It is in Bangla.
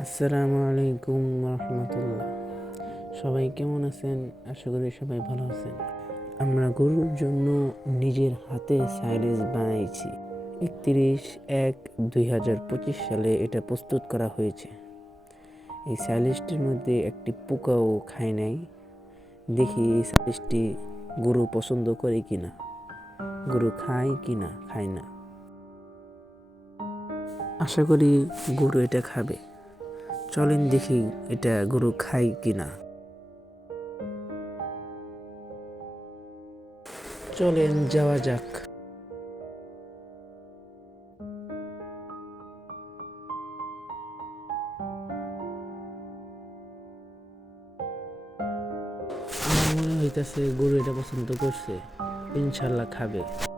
আসসালামু আলাইকুম রহমতুল্লাহ সবাই কেমন আছেন? আশা করি সবাই ভালো আছেন। আমরা গরুর জন্য নিজের হাতে সাইলেজ বানাইছি। একত্রিশ এক দুই হাজার পঁচিশ সালে এটা প্রস্তুত করা হয়েছে। এই সাইলেজটির মধ্যে একটি পোকাও খায় নাই। দেখি এই সাইলেজটি গরু পছন্দ করে কি না গরু খায় কিনা, খায় না? আশা করি গরু এটা খাবে। চলেন দেখি এটা গরু খায় কিনা। চলেন যাওয়া যাক। আমার মনে হইতাছে গরু এটা পছন্দ করছে, ইনশাল্লাহ খাবে।